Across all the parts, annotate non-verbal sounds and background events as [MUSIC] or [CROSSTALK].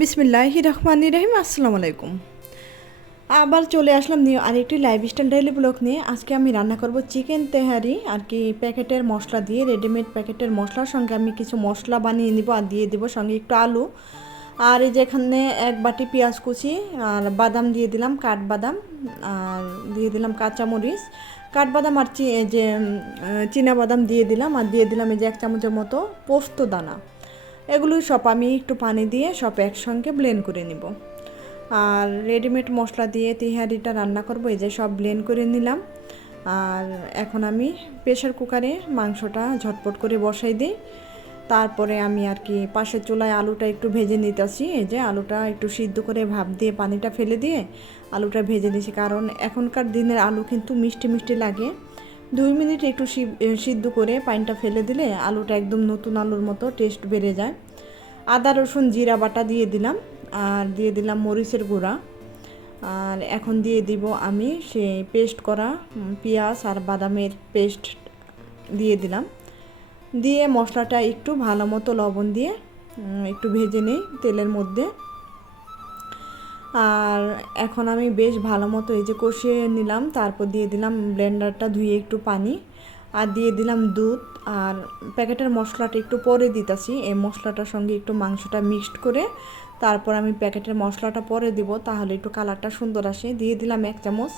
বিসমিল্লাহি রহমান রহিম, আসসালামু আলাইকুম। আবার চলে আসলাম নিয়ে আরেকটি লাইফ স্টাইল ডেইলি ব্লগ নিয়ে। আজকে আমি রান্না করব চিকেন তেহারি আর কি প্যাকেটের মশলা দিয়ে রেডিমেড প্যাকেটের মশলার সঙ্গে আমি কিছু মশলা বানিয়ে নিব আর দিয়ে দিব সঙ্গে একটু আলু। আর এই যেখানে এক বাটি পেঁয়াজ কুচি আর বাদাম দিয়ে দিলাম, কাঠবাদাম। আর দিয়ে দিলাম কাঁচামরিচ। কাঠবাদাম আর চি যে বাদাম দিয়ে দিলাম। আর দিয়ে দিলাম এই যে এক চামচের মতো পোস্ত দানা। এগুলো সব আমি একটু পানি দিয়ে সব একসঙ্গে ব্লেন্ড করে নিব। আর রেডিমেড মশলা দিয়ে তিহারিটা রান্না করব, এই যে সব ব্লেন্ড করে নিলাম। আর এখন আমি প্রেশার কুকারে মাংসটা ঝটপট করে বসাই দিই। তারপরে আমি আর কি পাশের চুলায় আলুটা একটু ভেজে নিতেছি, এই যে আলুটা একটু সিদ্ধ করে ভাপ দিয়ে পানিটা ফেলে দিয়ে আলুটা ভেজে দিয়েছি কারণ এখনকার দিনের আলু কিন্তু মিষ্টি মিষ্টি লাগে। দুই মিনিট একটু সিদ্ধ করে পানিটা ফেলে দিলে আলুটা একদম নতুন আলুর মতো টেস্ট বেড়ে যায়। আদা, রসুন, জিরা বাটা দিয়ে দিলাম, আর দিয়ে দিলাম মরিচের গুঁড়া। আর এখন দিয়ে দিব আমি সেই পেস্ট করা পেঁয়াজ আর বাদামের পেস্ট দিয়ে দিলাম। দিয়ে মশলাটা একটু ভালো মতো লবণ দিয়ে একটু ভেজে নেই তেলের মধ্যে। আর এখন আমি বেশ ভালো মতো এই যে কষিয়ে নিলাম, তারপর দিয়ে দিলাম ব্লেন্ডারটা ধুয়ে একটু পানি আর দিয়ে দিলাম দুধ। আর প্যাকেটের মশলাটা একটু পরে দিতেছি, এই মশলাটার সঙ্গে একটু মাংসটা মিক্সড করে তারপর আমি প্যাকেটের মশলাটা পরে দিব, তাহলে একটু কালারটা সুন্দর আসে। দিয়ে দিলাম এক চামচ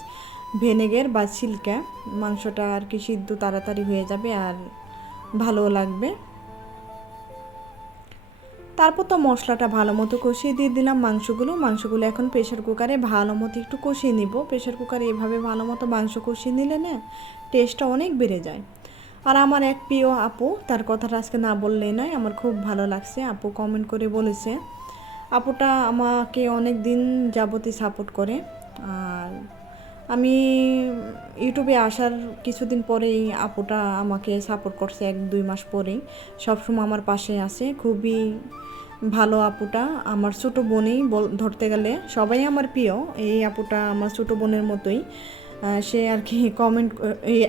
ভেনেগের বা সিল্কা, মাংসটা আর কি সিদ্ধ তাড়াতাড়ি হয়ে যাবে আর ভালো লাগবে। তারপর তো মশলাটা ভালো মতো কষিয়ে দিয়ে দিলাম। মাংসগুলো মাংসগুলো এখন প্রেশার কুকারে ভালো মতো একটু কষিয়ে নিব। প্রেশার কুকারে এভাবে ভালো মতো মাংস কষিয়ে নিলে না টেস্টটা অনেক বেড়ে যায়। আর আমার এক প্রিয় আপু, তার কথাটা আজকে না বললেই নয়, আমার খুব ভালো লাগছে। আপু কমেন্ট করে বলেছে, আপুটা আমাকে অনেক দিন যাবতই সাপোর্ট করে। আর আমি ইউটিউবে আসার কিছুদিন পরেই আপুটা আমাকে সাপোর্ট করছে এক, দুই মাস পরেই। সবসময় আমার পাশে আছে, খুবই ভালো আপুটা। আমার ছোটো বোনেই ধরতে গেলে সবাই আমার প্রিয়। এই আপুটা আমার ছোটো বোনের মতোই। সে আর কি কমেন্ট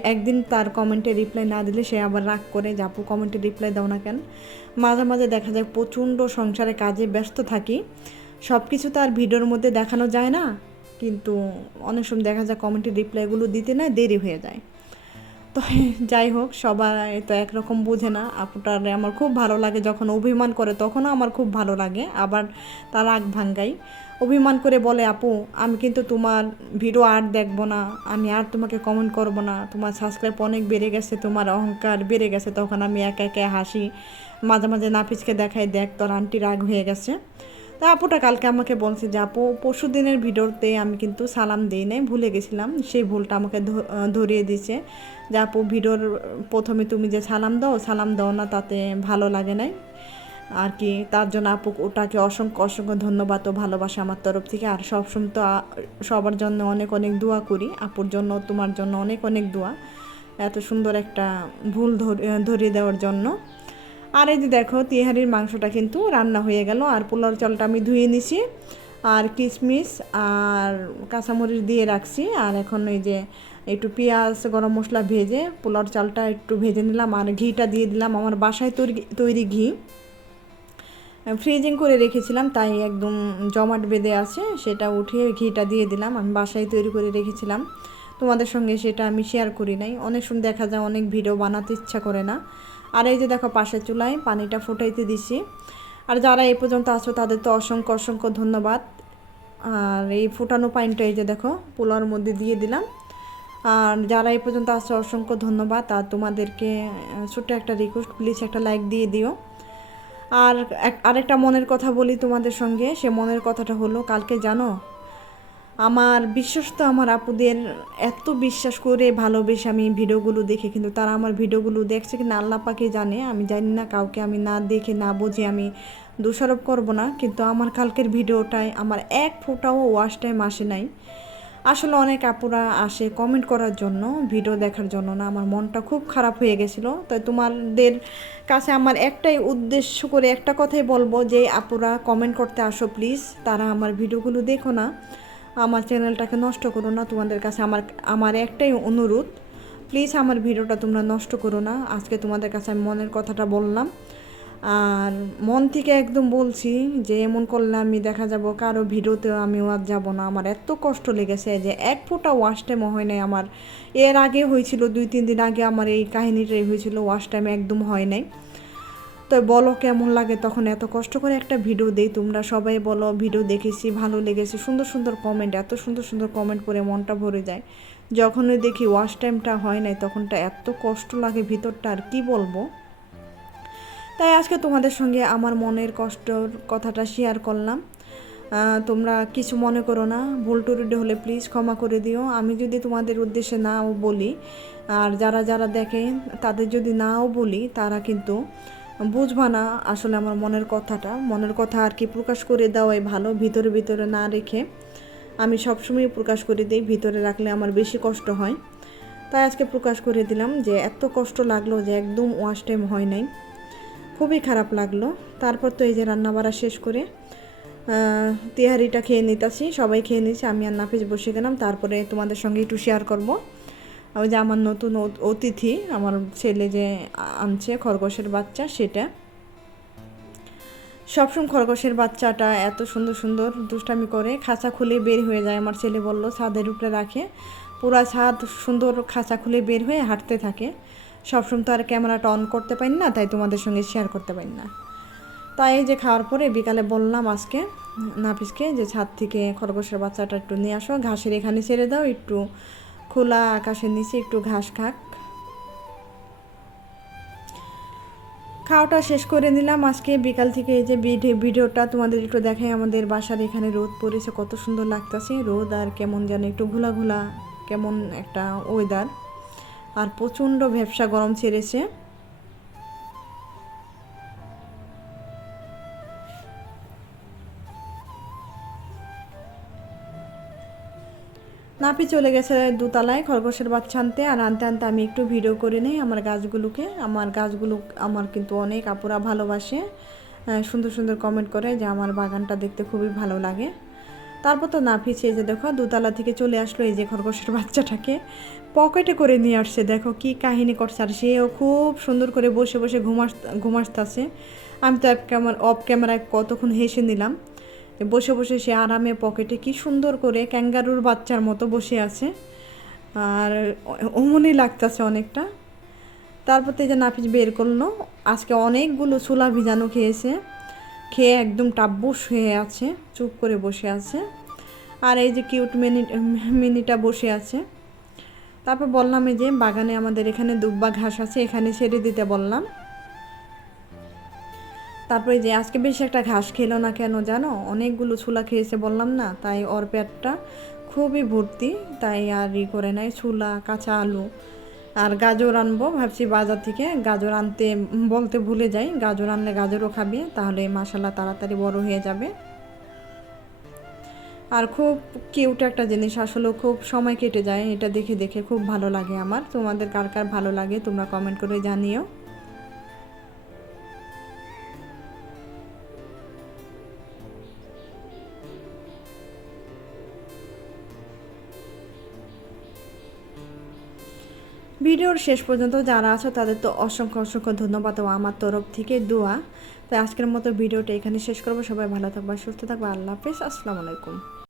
একদিন তার কমেন্টে রিপ্লাই না দিলে সে আবার রাগ করে যে, আপু কমেন্টে রিপ্লাই দাও না কেন? মাঝে মাঝে দেখা যায় প্রচণ্ড সংসারে কাজে ব্যস্ত থাকি। সব কিছু তার ভিডিওর মধ্যে দেখানো যায় না। কিন্তু অনেক সময় দেখা যায় কমেন্টে রিপ্লাইগুলো দিতে না দেরি হয়ে যায়। তো [LAUGHS] যাই হোক, সবাই তো একরকম বোঝে না। আপুটার আমার খুব ভালো লাগে যখন অভিমান করে, তখনও আমার খুব ভালো লাগে। আবার তার আগ ভাঙ্গাই। অভিমান করে বলে, আপু, আমি কিন্তু তোমার ভিডিও আর দেখব না। আমি আর তোমাকে কমেন্ট করব না। তোমার সাবস্ক্রাইব অনেক বেড়ে গেছে, তোমার অহংকার বেড়ে গেছে। তখন আমি একা একা হাসি, মাঝে মাঝে নাফিসকে দেখাই, দেখ, তোর আন্টি রাগ হয়ে গেছে। তা আপুটা কালকে আমাকে বলছে যে, আপু, পরশু দিনের ভিডিওতে আমি কিন্তু সালাম দিই নাই, ভুলে গেছিলাম। সেই ভুলটা আমাকে ধরিয়ে দিয়েছে যে, আপু, ভিডিওর প্রথমে তুমি যে সালাম দাও সালাম দাও না, তাতে ভালো লাগে নাই। আর কি, তার জন্য আপু, ওটাকে অসংখ্য অসংখ্য ধন্যবাদ ও ভালোবাসা আমার তরফ থেকে। আর সবসময় তো সবার জন্য অনেক অনেক দোয়া করি। আপুর জন্য, তোমার জন্য অনেক অনেক দোয়া। এত সুন্দর একটা ভুল ধরিয়ে দেওয়ার জন্য। আর এই যে দেখো, তিহারির মাংসটা কিন্তু রান্না হয়ে গেল। আর পোলার চালটা আমি ধুয়ে নিছি। আর কিশমিশ আর কাঁচামরিচ দিয়ে রাখছি। আর এখন এই যে একটু পেঁয়াজ, গরম মশলা ভেজে পোলার চালটা একটু ভেজে নিলাম। আর ঘিটা দিয়ে দিলাম আমার বাসায় তৈরি তৈরি ঘি। ফ্রিজিং করে রেখেছিলাম, তাই একদম জমাট বেঁধে আছে। সেটা উঠিয়ে ঘিটা দিয়ে দিলাম। আমি বাসায় তৈরি করে রেখেছিলাম। তোমাদের সঙ্গে সেটা আমি শেয়ার করি নাই। অনেক সময় দেখা যায়, অনেক ভিডিও বানাতে ইচ্ছা করে না। আর এই যে দেখো পাশের চুলায় পানিটা ফুটাইতে দিছি। আর যারা এই পর্যন্ত আছো, তাদের তো অসংখ্য অসংখ্য ধন্যবাদ। আর এই ফুটানো পানিটা এই যে দেখো, পোলার মধ্যে দিয়ে দিলাম। আর যারা এই পর্যন্ত আসছে অসংখ্য ধন্যবাদ। আর তোমাদেরকে ছোট্ট একটা রিকোয়েস্ট প্লিজ একটা লাইক দিয়ে দিও। আর আরেকটা মনের কথা বলি তোমাদের সঙ্গে। সে মনের কথাটা হলো, কালকে জানো? আমার বিশ্বস্ত আমার আপুদের এত বিশ্বাস করে ভালোবেসে আমি ভিডিওগুলো দেখে, কিন্তু তারা আমার ভিডিওগুলো দেখছে কিনা আল্লাহ পাকে জানে। আমি জানি না, কাউকে আমি না দেখে, না বুঝে আমি দোষারোপ করব না, কিন্তু আমার কালকের ভিডিওটায় আমার এক ফোটাও ওয়াশ টাইম আসে নাই। আসলে অনেক আপুরা আসে কমেন্ট করার জন্য ভিডিও দেখার জন্য না, আমার মনটা খুব খারাপ হয়ে গেছিল। তাই তোমাদের কাছে আমার একটাই উদ্দেশ্য করে একটা কথাই বলব যে, আপুরা কমেন্ট করতে আসো প্লিজ তারা আমার ভিডিওগুলো দেখো না। আমার চ্যানেলটাকে নষ্ট করো না, তোমাদের কাছে আমার আমার একটাই অনুরোধ প্লিজ আমার ভিডিওটা তোমরা নষ্ট করো না। আজকে তোমাদের কাছে আমি মনের কথাটা বললাম। আর মন থেকে একদম বলছি যে এমন করলে আমি দেখা যাব কারও ভিডিওতেও আমি আর যাব না। আমার এত কষ্ট লেগেছে যে এক ফোঁটা ওয়াশ টাইমও হয় নাই আমার। এর আগে হয়েছিল দুই, তিন দিন আগে আমার এই কাহিনিটাই হয়েছিল ওয়াশ টাইম একদম হয় নাই। তো বলো কেমন লাগে? তখন এত কষ্ট করে একটা ভিডিও দেই, তোমরা সবাই বলো ভিডিও দেখেছি, ভালো লেগেছে, সুন্দর সুন্দর কমেন্ট এত সুন্দর সুন্দর কমেন্ট করে মনটা ভরে যায়। যখনই দেখি ওয়াশ টাইমটা হয় নাই তখনটা এত কষ্ট লাগে ভিতরটা, আর কি বলব? তাই আজকে তোমাদের সঙ্গে আমার মনের কষ্টর কথাটা শেয়ার করলাম। তোমরা কিছু মনে করো না, ভুল টুরুডে হলে প্লিজ ক্ষমা করে দিও। আমি যদি তোমাদের উদ্দেশ্যে নাও বলি, আর যারা যারা দেখে তাদের যদি নাও বলি, তারা কিন্তু বুঝবা না আসলে আমার মনের কথাটা। মনের কথা আর কি প্রকাশ করে দেওয়াই ভালো, ভিতরে ভিতরে না রেখে আমি সবসময় প্রকাশ করে দিই, ভিতরে রাখলে আমার বেশি কষ্ট হয়। তাই আজকে প্রকাশ করে দিলাম যে, এত কষ্ট লাগল যে একদম ওয়াশ টাইম হয় নাই। খুবই খারাপ লাগল। তারপর তো এই যে রান্না বাড়া শেষ করে তেহারিটা খেয়ে নিতেছি, সবাই খেয়ে নিচ্ছে আমি আর নাফিস বসে গেলাম। তারপরে তোমাদের সঙ্গে একটু শেয়ার করব। ওই যে আমার নতুন অতিথি, আমার ছেলে যে আনছে খরগোশের বাচ্চা সেটা। সবসময় খরগোশের বাচ্চাটা এত সুন্দর সুন্দর দুষ্টামি করে, খাঁচা খুলে বের হয়ে যায়, আমার ছেলে বলল, ছাদের উপরে রাখে। পুরা ছাদ সুন্দর খাঁচা খুলে বের হয়ে হাঁটতে থাকে। সবসময় তো আর ক্যামেরাটা অন করতে পারি না, তাই তোমাদের সঙ্গে শেয়ার করতে পারি না। তাই এই যে খাওয়ার পরে বিকালে বললাম আজকে, নাফিসকে যে ছাদ থেকে খরগোশের বাচ্চাটা একটু নিয়ে আসো, ঘাসের এখানে ছেড়ে দাও, একটু খোলা আকাশের নিচে একটু ঘাস খাক। খাওয়াটা শেষ করে নিলাম। আজকে বিকাল থেকে এই যে ভিডিও ভিডিওটা তোমাদের একটু দেখাই। আমাদের বাসার এখানে রোদ পড়েছে, কত সুন্দর লাগতেছে। রোদ আর কেমন যেন একটু ঘোলা ঘোলা কেমন একটা ওয়েদার আর প্রচণ্ড ভ্যাবসা গরম ছেড়েছে। নাপি চলে গেছে দোতলায় খরগোশের বাচ্চা আনতে, আর আনতে আনতে আমি একটু ভিডিও করে নিই আমার গাছগুলোকে। আমার গাছগুলো আমার কিন্তু অনেক আপুরা ভালোবাসে সুন্দর সুন্দর কমেন্ট করে যে আমার বাগানটা দেখতে খুবই ভালো লাগে। তারপর তো নাফিস এই যে দেখো দোতলা থেকে চলে আসলো এই যে খরগোশের বাচ্চাটাকে। পকেটে করে নিয়ে আসছে, দেখো কি কাহিনী করছে। আর সেও খুব সুন্দর করে বসে বসে ঘুমাস, ঘুমাসতেছে। আমি তো অফ ক্যামেরা অফ ক্যামেরায় কতক্ষণ হেসে নিলাম। বসে বসে সে আরামে পকেটে কি সুন্দর করে ক্যাঙ্গারুর বাচ্চার মতো বসে আছে। আর অমনই লাগতেছে অনেকটা। তারপর যে নাফিস বের করল, আজকে অনেকগুলো ছোলা ভিজানো খেয়েছে। খেয়ে একদম টাব্বুস হয়ে আছে, চুপ করে বসে আছে। আর এই যে কিউট মিনি, মিনিটা বসে আছে। তারপর বললাম, এই যে বাগানে আমাদের এখানে দুব্বা ঘাস আছে, এখানে ছেড়ে দিতে বললাম। তারপরে যে আজকে বেশি একটা ঘাস খেলো না কেন জানো? অনেকগুলো ছোলা খেয়েছে বললাম না? তাই ওর পেটটা খুবই ভর্তি, তাই আর ই করে নাই, ছোলা, কাঁচা আলু আর গাজর আনব। ভাবছি বাজার থেকে গাজর আনতে বলতে ভুলে যাই, গাজর আনলে গাজরও খাবে, তাহলে মাসালা তাড়াতাড়ি বড় হয়ে যাবে। আর খুব কিউট একটা জিনিস আসলে খুব সময় কেটে যায়, এটা দেখে দেখে খুব ভালো লাগে আমার। তোমাদের কার কার ভালো লাগে তোমরা কমেন্ট করে জানিও। ভিডিওর শেষ পর্যন্ত যারা আছো, তাদের তো অসংখ্য অসংখ্য ধন্যবাদ ও আমার তরফ থেকে দোয়া। তাই আজকের মতো ভিডিওটা এখানে শেষ করব। সবাই ভালো থাকবা, সুস্থ থাকবা। আল্লাহ হাফিজ। আসসালামু আলাইকুম।